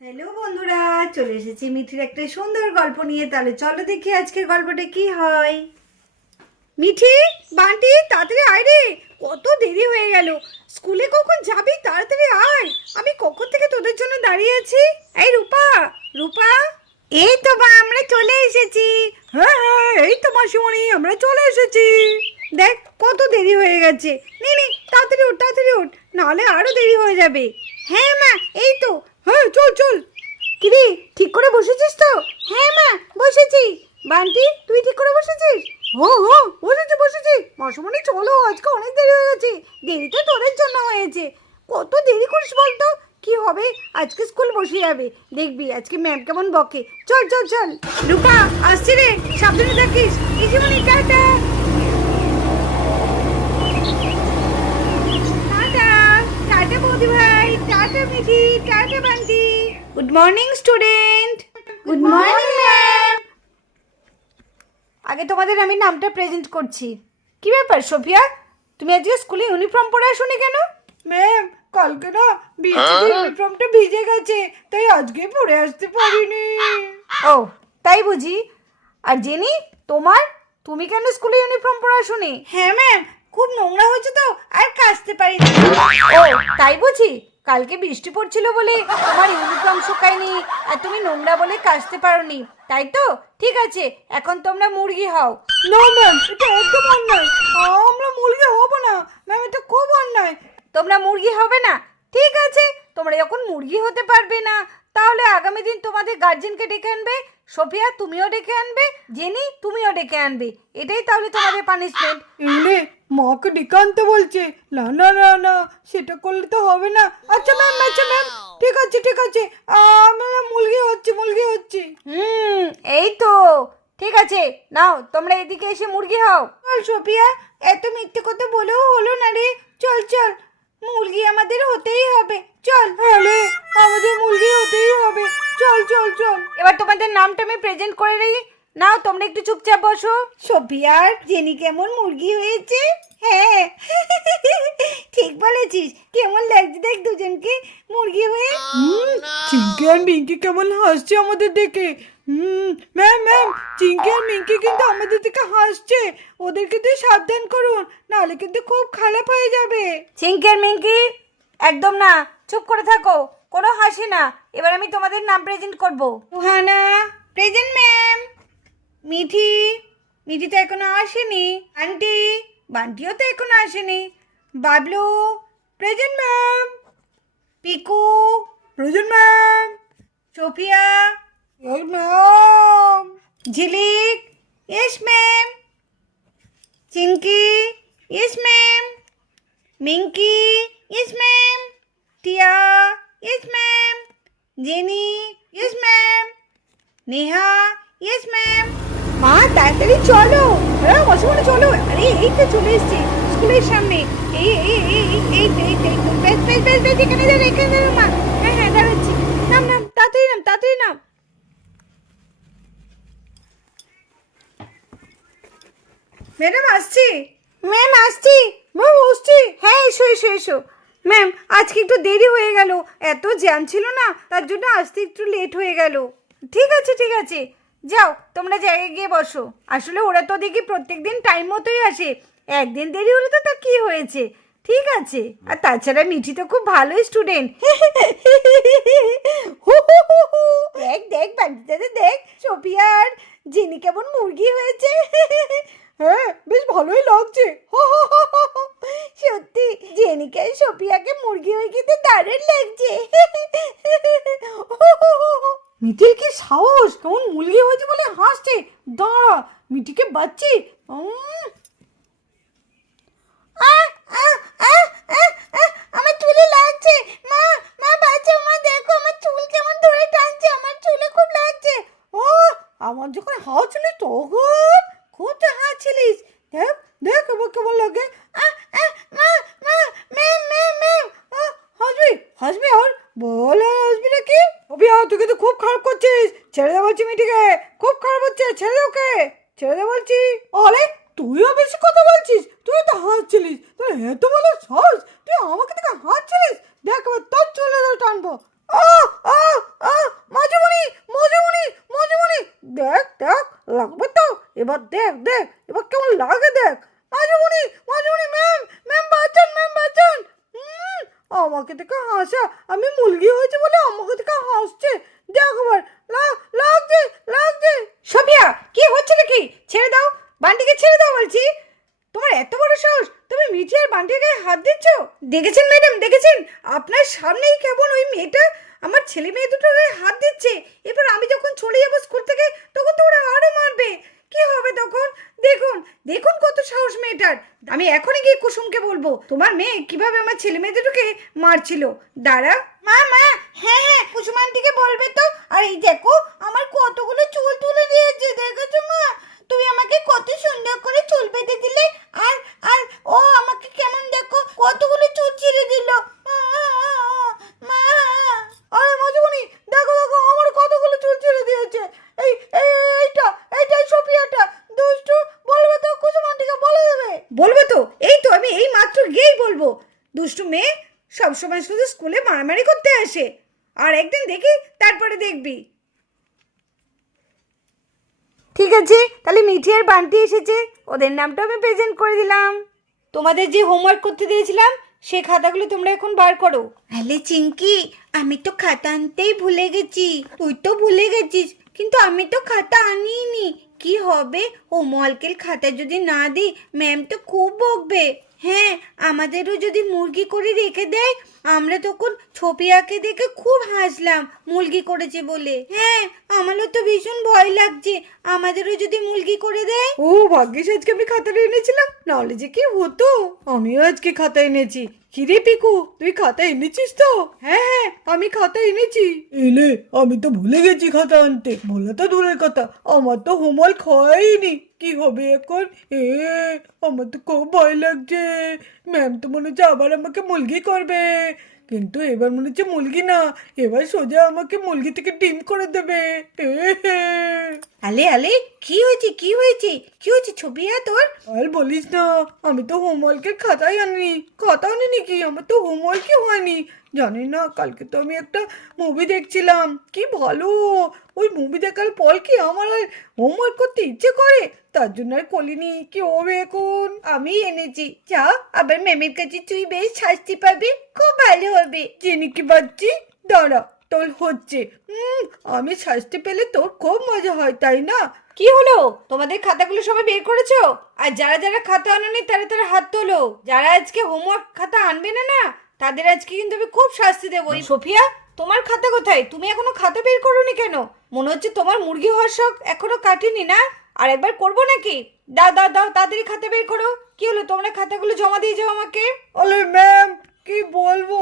Hello বন্ধুরা, চলে এসেছি মিঠির একটা সুন্দর গল্প নিয়ে। তাহলে চলো দেখি আজকের গল্পটা কি হয়। মিঠি, বান্টি, তাড়াতাড়ি আয় রে, কত দেরি হয়ে গেল। স্কুলে কখন যাবি? তাড়াতাড়ি আয়, আমি কখন থেকে তোদের জন্য দাঁড়িয়ে আছি। এই রূপা, রূপা, এই তো মা, আমরা চলে এসেছি। হ্যাঁ হ্যাঁ, এই তো মাসিমণি, আমরা চলে এসেছি। দেখ কত দেরি হয়ে গেছে। নে নে, তাড়াতাড়ি উঠ, তাড়াতাড়ি উঠ, নাহলে আরো দেরি হয়ে যাবে। হ্যাঁ মা, এই তো। হ্যাঁ চল চল। কিরে, ঠিক করে বসেছিস তো? হ্যাঁ মা, বসেছি। বান্টি, তুই ঠিক করে বসেছিস? হ্যাঁ হ্যাঁ, বসেছি বসেছি। মাসুমণি চলো, আজকে অনেক দেরি হয়ে গেছে। দেরি তো তোদের জন্য হয়েছে। কত দেরি করিস বলতো? কি হবে, আজকে স্কুল বসে যাবে, দেখবি আজকে ম্যাম কেমন বকে। চল চল চল। রূপা আসছি রে, সাবধানে থাকিস। ইসিমণি, টাটা টাটা। টাটা বৌদি ভাই, tata Mithi, tata Bunty. Good morning student. Good morning ma'am. আগে তোমাদের আমি নামটা প্রেজেন্ট করছি। কি ব্যাপার সোফিয়া, তুমি আজকে স্কুলে ইউনিফর্ম পরে আসোনি কেন? ম্যাম, কালকে না বৃষ্টিতে ইউনিফর্মটা ভিজে গেছে, তাই আজকে পরে আসতে পারিনি। ও তাই বুঝি। আর জেনি, তোমার, তুমি কেন স্কুলে ইউনিফর্ম পরে আসোনি? হ্যাঁ ম্যাম, খুব নোংরা হয়েছে তো, আর কাচতে পারিনি। ও তাই বুঝি, কালকে বৃষ্টি পড়ছিল বলে তোমার ইউনিফর্ম শুকায়নি, আর তুমি নোংরা বলে কাচতে পারোনি, তাই তো? ঠিক আছে, এখন তোমরা মুরগি হও। না ম্যাম, এটা একদম অন্যায়। আমরা মুরগি হব না ম্যাম, এটা খুব অন্যায়। তোমরা মুরগি হবে না? ঠিক আছে, তোমরা যখন মুরগি হতে পারবে না, তাহলে আগামী দিন তোমাদের গার্জেনকে ডেকে আনবে। সোফিয়া, তুমিও ডেকে আনবে। জেনি, তুমিও ডেকে আনবে। এটাই তাহলে তোমাদের পানিশমেন্ট। এলে মাকে ডেকে আনতে বলছে। না না না না, সেটা করলে তো হবে না। আচ্ছা ম্যাম, আচ্ছা ম্যাম, ঠিক আছে ঠিক আছে, আমরা মুরগি হচ্ছে মুরগি হচ্ছে। এই তো ঠিক আছে, নাও তোমরা এদিকে এসে মুরগি হও। চল সোফিয়া, এত মিথ্যে কথা বলেও হলো না রে। চল চল, মুরগি আমাদের হতেই হবে। চল। হলে আমাদের মুরগি হতেই হবে। চল চল চল। এবার তোমাদের নামটা আমি প্রেজেন্ট করে দিই। নাও তোমরা একটু চুপচাপ বসো। সোফিয়ার জেনি কেমন মুরগি হয়েছে? হ্যাঁ ঠিক বলেছিস, কেমন লাগছে দেখ দুজনকে মুরগি হয়ে। চিঙ্কি আর মিঙ্কি কেমন হাসছে আমাদের দেখে। ম্যাম ম্যাম, চিঙ্কি আর মিঙ্কি কিন্তু আমাদের দিকে হাসছে, ওদেরকে তো সাবধান করুন, নাহলে কিন্তু খুব খারাপ হয়ে যাবে। চিঙ্কি আর মিঙ্কি, একদম না, চুপ করে থাকো, কোনো হাসি না। এবার আমি তোমাদের নাম প্রেজেন্ট করব। Suhana present ma'am. মিঠি, মিঠি তো এখনো আসেনি। আন্টি, বান্টিও তো এখনো আসেনি। Bablu present ma'am. Piku present ma'am. Sophia ma'am. Jhilik yes ma'am. Chinki yes ma'am. Minki yes ma'am. Tia yes ma'am. Jenny yes ma'am. Neha yes ma'am. মা তাড়াতাড়ি চলো, হ্যাঁ মাসিমণি চলো। আরে এই তো চলে এসেছি স্কুলের সামনে। এই এই এই এই এই এই বেশ বেশ বেশ বেশ, এখানে দাঁড়া, এখানে দাঁড়া মা। হ্যাঁ হ্যাঁ দাঁড়াচ্ছি। নাম নাম, তাড়াতাড়ি নাম, তাড়াতাড়ি নাম। ম্যাডাম আসছি। ম্যাম আসছি, ম্যাম আসছি। হ্যাঁ এসো এসো এসো। ম্যাম, আজকে একটু দেরি হয়ে গেল, এত জ্যাম ছিল না, তার জন্য আসতে একটু লেট হয়ে গেল। ঠিক আছে ঠিক আছে, যাও তোমরা জায়গায় গিয়ে বসো। আসলে ওরা তো দেখি প্রত্যেক দিন টাইম মতোই আসে, একদিন দেরি হলে তো তা কি হয়েছে। ঠিক আছে, আর তাছাড়া মিঠি তো খুব ভালো স্টুডেন্ট। দেখ দেখ বাড়িতে দেখ, সোফিয়ার জিনি কেমন মুরগি হয়েছে। হ্যাঁ বেশ ভালোই লাগছে। সত্যি জেনিকে সোফিয়াকে মুরগি হয়ে খেতে দারুণ লাগছে। মিঠির কি সাহস, কেমন মুরগি হয়েছে বলে হাসছে। দাঁড়া, মিঠিকে বাচ্চি। আমার চুলে লাগছে। মা মা বাঁচাও, মা দেখো আমার চুল কেমন ধরে টানছে, আমার চুলে খুব লাগছে। ও, আমার যখন হাসছিলিস তখন খুব তো হাসছিলিস। দেখ দেখ এবার কেমন লাগে। মা মা ম্যাম ম্যাম ম্যাম, হাসবি হাসবি আর বল, হাসবি নাকি? অভিয়া, তুই কিন্তু খুব খারাপ করছিস, ছেড়ে দে বলছি মিঠিকে, খুব খারাপ হচ্ছে, ছেড়ে দে ওকে, ছেড়ে দে বলছি। আরে তুইও বেশি কথা বলছিস, তুই তো হাসছিলিস, তোর এত বলো সাহস, তুই আমাকে থেকে হাসছিলিস। দেখ এবার তোর চুলে টানবো। মাজুমণি মাজুমণি মাজুমণি, দেখ দেখ লাগবে তো, এবার দেখ দেখ এবার কেমন লাগে দেখ। মাজুমণি মাজুমণি, ম্যাম ম্যাম বাঁচান, ম্যাম বাঁচান। আমাকে দেখে হাসা, আমি মুরগি হয়েছে বলে আমাকে দেখে হাসছে। দেখ আবার লাগছে লাগছে। সোফিয়া কি হচ্ছে নাকি? ছেড়ে দাও, বান্টিকে ছেড়ে দাও বলছি। তোমার এত বড় সাহস, তুমি মিঠি আর বান্টির গায়ে হাত দিচ্ছ? দেখেছেন ম্যাডাম, দেখেছেন? আপনার সামনেই কেমন ওই মেয়েটা আমার ছেলে মেয়ে দুটোর গায়ে হাত দিচ্ছে। এবার আমি যখন চলে যাবো স্কুল থেকে তখন তো ওরা আরো মারবে। কি হবে তখন? দেখুন দেখুন কত সাহস মেয়েটার। আমি এখনই গিয়ে কুসুমকে বলবো তোমার মেয়ে কিভাবে আমার ছেলে মেয়ে দুটোকে মারছিল। দাঁড়া। মা মা, হ্যাঁ হ্যাঁ কুসুম আন্টিকে বলবে তো। আর এই দেখো আমার কতগুলো চুল তুলে দিয়েছে, দেখেছো মা? তুমি আমাকে কত সুন্দর করে চুল বেঁধে দিলে, আর আর ও আমাকে কেমন দেখো কতগুলো চুল ছিঁড়ে দিল। মা, আরে মাজুমণি দেখো দেখো আমার কতগুলো চুল ছিঁড়ে দিয়েছে। এই এইটা এইটাই সোফিয়াটা দুষ্টু। বলবে তো কুসুম আন্টিকে বলে দেবে। বলবে তো, এই তো আমি এই মাত্র গিয়েই বলবো। দুষ্টু মেয়ে সবসময় শুধু স্কুলে মারামারি করতে আসে, আর একদিন দেখি তারপরে দেখবি। ঠিক আছে, তাহলে মিঠি আর বান্টি এসেছে, ওদের নামটা আমি প্রেজেন্ট করে দিলাম। তোমাদের যে হোমওয়ার্ক করতে দিয়েছিলাম সেই খাতাগুলো তোমরা এখন বার করো। আরে চিঙ্কি, আমি তো খাতা আনতেই ভুলে গেছি। তুই তো ভুলে গেছিস, কিন্তু আমি তো খাতা আনিনি। কি হবে, হোমওয়ার্কের খাতা যদি না দিই ম্যাম তো খুব বকবে। হ্যাঁ, আমাদেরও যদি মুরগি করে রেখে দেয়, আমরা তখন ছোপিয়াকে দেখে খুব হাসলাম মুরগি করেছে বলে। হ্যাঁ, আমারও তো ভীষণ ভয় লাগছে, আমাদেরও যদি মুরগি করে দেয়। ও ভাগ্যিস আজকে আমি খাতাটা এনেছিলাম, নাহলে যে কি হতো। আমিও আজকে খাতা এনেছি। কিরে পিকু, তুই খাতা এনেছিস তো? হ্যাঁ হ্যাঁ, আমি খাতা এনেছি। এলে আমি তো ভুলে গেছি খাতা আনতে। বলা তো দূরের কথা, আমার তো হোমওয়ার্ক হয়নি। কি হবে এখন? আমার তো খুব ভয় লাগছে। ম্যাম তো মনে হচ্ছে আবার আমাকে মুলগি করবে, কিন্তু এবার মনে হচ্ছে মুলগি না, এবার সোজা আমাকে মুলগি থেকে ডিম করে দেবে। আলে আলে, কি হয়েছে কি হয়েছে কি হয়েছে ছোপিয়া তোর? আর বলিস না, আমি তো হোমওয়ার্কের খাতাই আনিনি। খাতা আনিনি কি, আমার তো হোমওয়ার্কই হয়নি। জানি না, কালকে তো আমি একটা মুভি দেখছিলাম, কি ভালো। ওই মুভি দেখার পর কি আমার আর হোমওয়ার্ক করতে ইচ্ছে করে, তার জন্য আর করিনি। কি হবে এখন? আমি এনেছি, যা আবার ম্যামের কাছে তুই বেশ শাস্তি পাবি, খুব ভালো হবে। চিনি কি পাচ্ছি, দাঁড়া তোর হচ্ছে। আমি শাস্তি পেলে তোর খুব মজা হয়, তাই না? কি হলো, তোমাদের খাতাগুলো সবাই বের করেছো? আর যারা যারা খাতা আনোনি তারা তারা হাত তোলো। যারা আজকে হোমওয়ার্ক খাতা আনবে না না, তাদের আজকে কিন্তু আমি খুব শাস্তি দেবো। সোফিয়া, তোমার খাতা কোথায়? তুমি এখনো খাতা বের করোনি কেন? মনে হচ্ছে তোমার মুরগি হওয়ার শখ এখনো কাটেনি না? আর একবার করবো নাকি? দাও দাও দাও, তাড়াতাড়ি খাতা বের করো। কি হলো, তোমরা খাতাগুলো জমা দিয়ে যাও আমাকে। আরে ম্যাম, কি বলবো,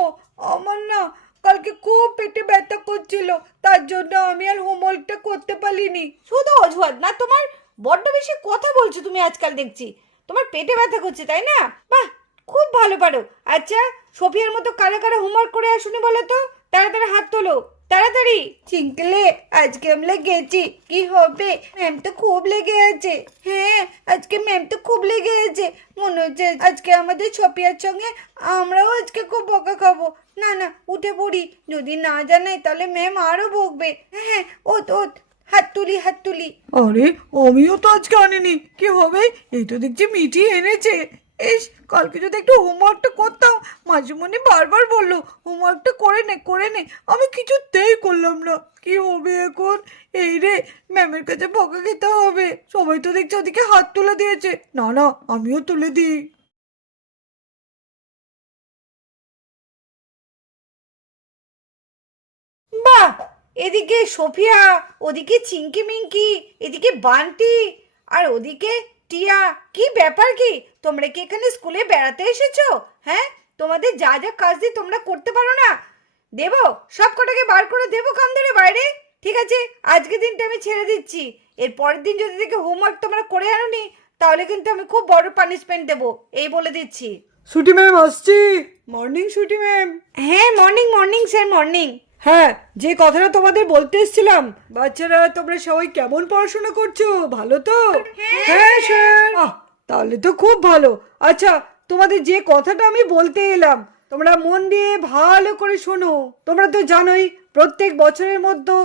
আমার না কালকে খুব পেটে ব্যথা করছিল, তার জন্য আমি আর হোমওয়ার্কটা করতে পারিনি। শুধু অজুহাত না তোমার, বড্ড বেশি কথা বলছো তুমি আজকাল দেখছি। তোমার পেটে ব্যথা করছে তাই না? বাহ, খুব ভালো পারো। আচ্ছা, সোফিয়ার মতো কারা কারা হোমওয়ার্ক করে আসুনি বলো তো? তাড়াতাড়ি হাত তোলো, তাড়াতাড়ি। চিঙ্কলে, আজকে আমরা গেছি, কি হবে? ম্যাম তো খুব লেগে আছে। হ্যাঁ, আজকে ম্যাম তো খুব লেগে আছে। মনে হচ্ছে আজকে আমাদের সোফিয়ার সঙ্গে আমরাও আজকে খুব বকা খাবো। না না, উঠে পড়ি, যদি না জানাই তাহলে ম্যাম আরো বকবে। হ্যাঁ হ্যাঁ, ওঠ ওঠ, হাত তুলি হাত তুলি। আরে আমিও তো আজকে আনিনি, কি হবে? এই তো দেখছি মিঠি এনেছে। ইস, কালকে যদি একটু হোমওয়ার্কটা করতাম। মাঝুমণি বারবার বললো হোমওয়ার্কটা করে নে করে নে, আমি কিছুতেই করলাম না। কি হবে এখন? এই রে, ম্যামের কাছে বকা খেতে হবে। সবাই তো দেখছি ওদিকে হাত তুলে দিয়েছে। না না, আমিও তুলে দিই। বাহ, এদিকে সোফিয়া, ওদিকে চিঙ্কি মিঙ্কি, এদিকে বান্টি, আর ওদিকে টিয়া। কি ব্যাপার কি? তোমরা কি এখানে স্কুলে বেড়াতে এসেছো? হ্যাঁ, তোমাদের যা যা কাজ দিয়ে তোমরা করতে পারো না, দেবো সব কটাকে বার করে দেবো কান ধরে বাইরে। ঠিক আছে, আজকে দিনটা আমি ছেড়ে দিচ্ছি। এর পরের দিন যদি দেখে হোমওয়ার্ক তোমরা করে আনোনি, তাহলে কিন্তু আমি খুব বড় পানিশমেন্ট দেবো, এই বলে দিচ্ছি। ছুটি ম্যাম আসছি। মর্নিং ছুটি ম্যাম। হ্যাঁ, মর্নিং মর্নিং স্যার, মর্নিং। হ্যাঁ, যে কথাটা তোমাদের বলতে এসেছিলাম, বাচ্চারা তোমরা সবাই কেমন পড়াশোনা করছো? ভালো তো? হ্যাঁ স্যার। তাহলে তো খুব ভালো। আচ্ছা, তোমাদের যে কথাটা আমি বলতে এলাম, তোমরা মন দিয়ে ভালো করে শোনো। তোমরা তো জানোই প্রত্যেক বছরের মধ্যে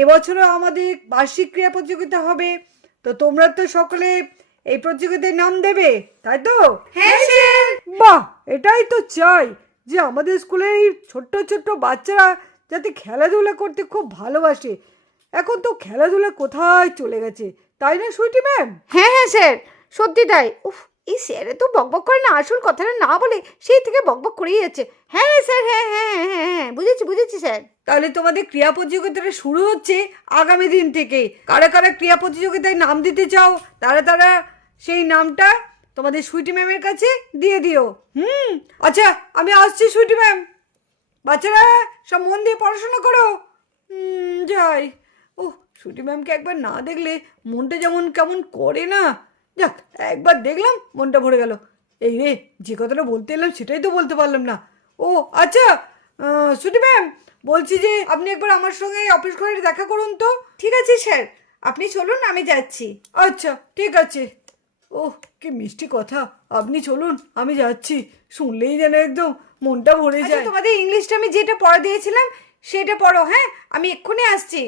এবছরও আমাদের বার্ষিক ক্রীড়া প্রতিযোগিতা হবে, তো তোমরা তো সকলে এই প্রতিযোগিতায় নাম দেবে, তাই তো? হ্যাঁ স্যার। বাহ, এটাই তো চাই যে আমাদের স্কুলের এই ছোট্ট ছোট্ট বাচ্চারা যাতে খেলাধুলা করতে খুব ভালোবাসে। এখন তো খেলাধুলা কোথায় চলে গেছে, তাই না সুইটি ম্যাম? হ্যাঁ হ্যাঁ স্যার, সত্যি তাই। উফ, এই স্যারে তো বকবক করে না, আসল কথাটা না বলে সেই থেকে বকবক করেই যাচ্ছে। হ্যাঁ স্যার, হ্যাঁ হ্যাঁ হ্যাঁ হ্যাঁ হ্যাঁ, বুঝেছি স্যার। তাহলে তোমাদের ক্রীড়া প্রতিযোগিতাটা শুরু হচ্ছে আগামী দিন থেকে। কারা কারা ক্রীড়া প্রতিযোগিতায় নাম দিতে চাও তারা সেই নামটা তোমাদের সুইটি ম্যামের কাছে দিয়ে দিও। আচ্ছা, আমি আসছি সুইটি ম্যাম। বাচ্চারা সব মন দিয়ে পড়াশোনা করো। যাই। ওহ, সুইটি ম্যামকে একবার না দেখলে মনটা যেমন কেমন করে না। যাক, একবার দেখলাম মনটা ভরে গেল। এই রে, যে কথাটা বলতে এলাম সেটাই তো বলতে পারলাম না। ও আচ্ছা, সুইটি ম্যাম, বলছি যে আপনি একবার আমার সঙ্গে অফিস ঘরে দেখা করুন তো। ঠিক আছে স্যার, আপনি চলুন, আমি যাচ্ছি। আচ্ছা ঠিক আছে। ওহ, কি মিষ্টি কথা, আপনি চলুন আমি যাচ্ছি, শুনলেই যেন একদম মনটা ভরে যায়। তোমাদের ইংলিশটা আমি যেটা পড়া দিয়েছিলাম সেটা পড়ো, হ্যাঁ? আমি এক্ষুনি আসছি।